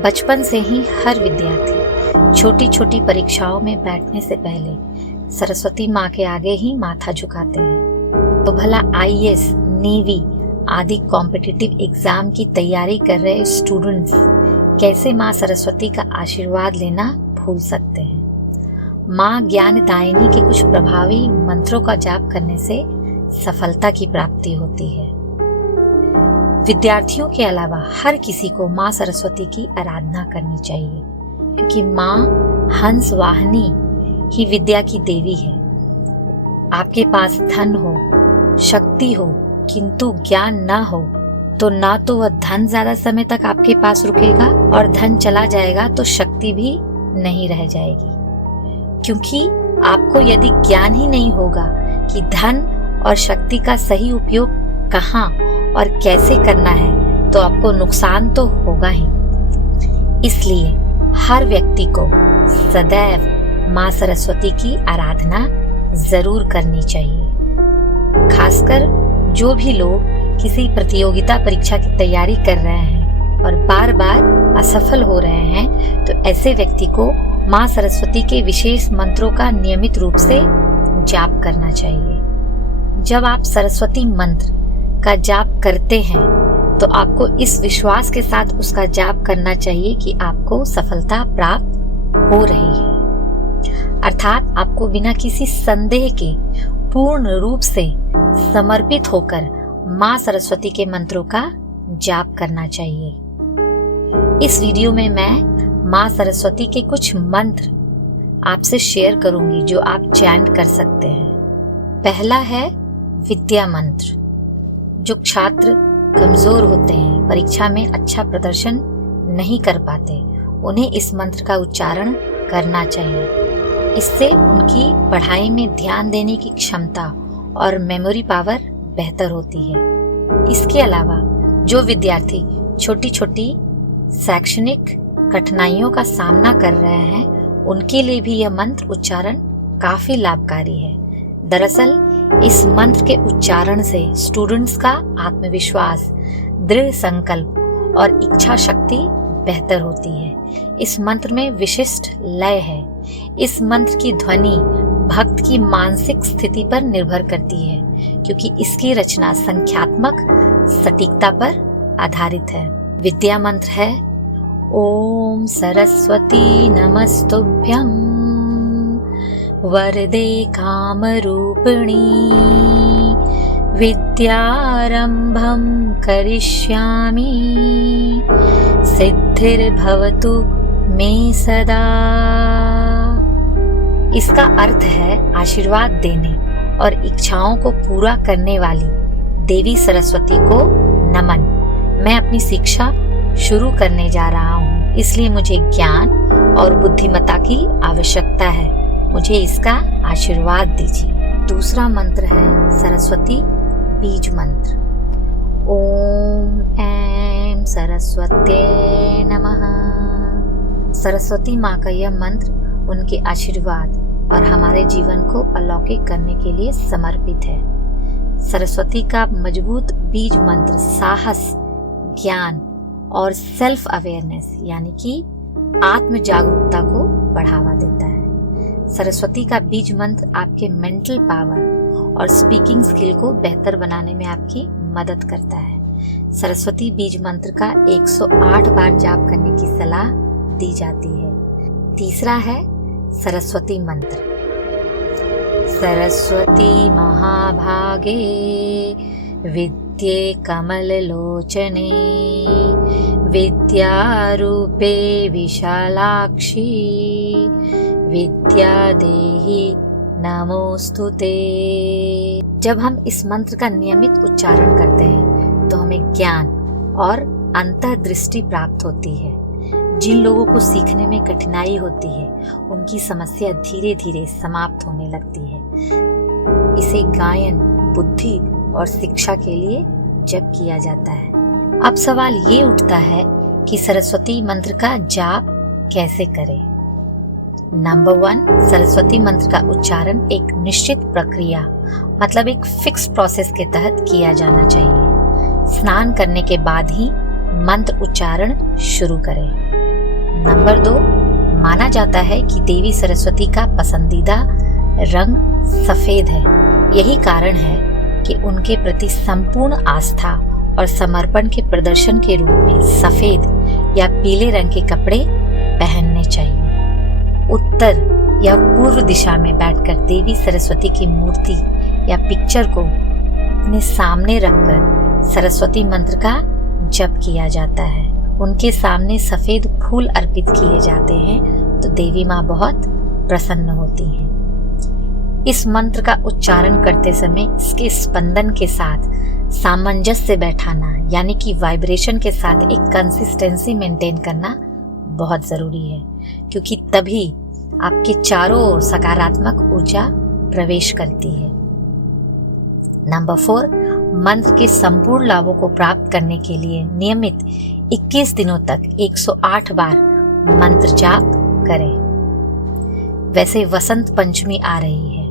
बचपन से ही हर विद्यार्थी छोटी छोटी परीक्षाओं में बैठने से पहले सरस्वती माँ के आगे ही माथा झुकाते हैं। तो भला आईएएस, नेवी आदि कॉम्पिटिटिव एग्जाम की तैयारी कर रहे स्टूडेंट्स कैसे माँ सरस्वती का आशीर्वाद लेना भूल सकते हैं। माँ ज्ञानदायिनी के कुछ प्रभावी मंत्रों का जाप करने से सफलता की प्राप्ति होती है। विद्यार्थियों के अलावा हर किसी को माँ सरस्वती की आराधना करनी चाहिए, क्योंकि माँ हंस वाहिनी ही विद्या की देवी है। आपके पास धन हो, शक्ति हो, किंतु ज्ञान न हो तो ना तो वह धन ज्यादा समय तक आपके पास रुकेगा और धन चला जाएगा तो शक्ति भी नहीं रह जाएगी। क्योंकि आपको यदि ज्ञान ही नहीं होगा कि धन और शक्ति का सही उपयोग कहाँ और कैसे करना है, तो आपको नुकसान तो होगा ही। इसलिए हर व्यक्ति को सदैव माँ सरस्वती की आराधना जरूर करनी चाहिए। खासकर जो भी लोग किसी प्रतियोगिता परीक्षा की तैयारी कर रहे हैं और बार बार असफल हो रहे हैं, तो ऐसे व्यक्ति को माँ सरस्वती के विशेष मंत्रों का नियमित रूप से जाप करना चाहिए। जब आप सरस्वती मंत्र का जाप करते हैं तो आपको इस विश्वास के साथ उसका जाप करना चाहिए कि आपको सफलता प्राप्त हो रही है। अर्थात आपको बिना किसी संदेह के पूर्ण रूप से समर्पित होकर माँ सरस्वती के मंत्रों का जाप करना चाहिए। इस वीडियो में मैं माँ सरस्वती के कुछ मंत्र आपसे शेयर करूंगी जो आप चैंट कर सकते हैं। पहला है विद्या मंत्र। जो छात्र कमजोर होते हैं, परीक्षा में अच्छा प्रदर्शन नहीं कर पाते, उन्हें इस मंत्र का उच्चारण करना चाहिए। इससे उनकी पढ़ाई में ध्यान देने की क्षमता और मेमोरी पावर बेहतर होती है। इसके अलावा जो विद्यार्थी छोटी छोटी शैक्षणिक कठिनाइयों का सामना कर रहे हैं, उनके लिए भी यह मंत्र उच्चारण काफी लाभकारी है। दरअसल इस मंत्र के उच्चारण से स्टूडेंट्स का आत्मविश्वास, दृढ़ संकल्प और इच्छा शक्ति बेहतर होती है। इस मंत्र में विशिष्ट लय है। इस मंत्र की ध्वनि भक्त की मानसिक स्थिति पर निर्भर करती है, क्योंकि इसकी रचना संख्यात्मक सटीकता पर आधारित है। विद्या मंत्र है ओम सरस्वती नमस्तुभ्यं वरदे कामरूपिणी विद्यारंभं करिष्यामि सिद्धिर्भवतु मे सदा। इसका अर्थ है आशीर्वाद देने और इच्छाओं को पूरा करने वाली देवी सरस्वती को नमन। मैं अपनी शिक्षा शुरू करने जा रहा हूँ, इसलिए मुझे ज्ञान और बुद्धिमत्ता की आवश्यकता है। मुझे इसका आशीर्वाद दीजिए। दूसरा मंत्र है सरस्वती बीज मंत्र। ओम ऐं सरस्वत्यै नमः। सरस्वती माँ का यह मंत्र उनके आशीर्वाद और हमारे जीवन को अलौकिक करने के लिए समर्पित है। सरस्वती का मजबूत बीज मंत्र साहस, ज्ञान और सेल्फ अवेयरनेस यानी कि आत्म जागरूकता को बढ़ावा देता है। सरस्वती का बीज मंत्र आपके मेंटल पावर और स्पीकिंग स्किल को बेहतर बनाने में आपकी मदद करता है। सरस्वती बीज मंत्र का 108 बार जाप करने की सलाह दी जाती है। तीसरा है सरस्वती मंत्र। सरस्वती महाभागे विद्ये कमल लोचने विद्यारूपे विशालाक्षी विद्या देहि नमोस्तुते। जब हम इस मंत्र का नियमित उच्चारण करते हैं तो हमें ज्ञान और अंतर्दृष्टि प्राप्त होती है। जिन लोगों को सीखने में कठिनाई होती है, उनकी समस्या धीरे धीरे समाप्त होने लगती है। इसे गायन, बुद्धि और शिक्षा के लिए जप किया जाता है। अब सवाल ये उठता है कि सरस्वती मंत्र का जाप कैसे करें। नंबर 1, सरस्वती मंत्र का उच्चारण एक निश्चित प्रक्रिया मतलब एक फिक्स प्रोसेस के तहत किया जाना चाहिए। स्नान करने के बाद ही मंत्र उच्चारण शुरू करें। नंबर 2, माना जाता है कि देवी सरस्वती का पसंदीदा रंग सफेद है। यही कारण है कि उनके प्रति संपूर्ण आस्था और समर्पण के प्रदर्शन के रूप में सफेद या पीले रंग के कपड़े पहनने चाहिए। उत्तर या पूर्व दिशा में बैठकर देवी सरस्वती की मूर्ति या पिक्चर को अपने सामने रखकर सरस्वती मंत्र का जप किया जाता है। उनके सामने सफेद फूल अर्पित किए जाते हैं तो देवी माँ बहुत प्रसन्न होती हैं। इस मंत्र का उच्चारण करते समय इसके स्पंदन के साथ सामंजस्य से बैठाना यानी कि वाइब्रेशन के साथ एक कंसिस्टेंसी मेंटेन करना बहुत जरूरी है, क्योंकि तभी आपके चारों ओर सकारात्मक ऊर्जा प्रवेश करती है। नंबर 4, मंत्र के संपूर्ण लाभों को प्राप्त करने के लिए नियमित 21 दिनों तक 108 बार मंत्र जाप करें। वैसे वसंत पंचमी आ रही है।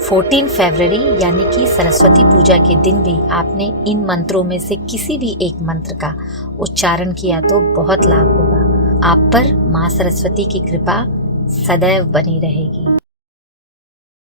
14 फरवरी यानी कि सरस्वती पूजा के दिन भी आपने इन मंत्रों में से किसी भी एक मंत्र का उच्चारण किया तो बहुत लाभ होगा। आप पर माँ सरस्वती की कृपा सदैव बनी रहेगी।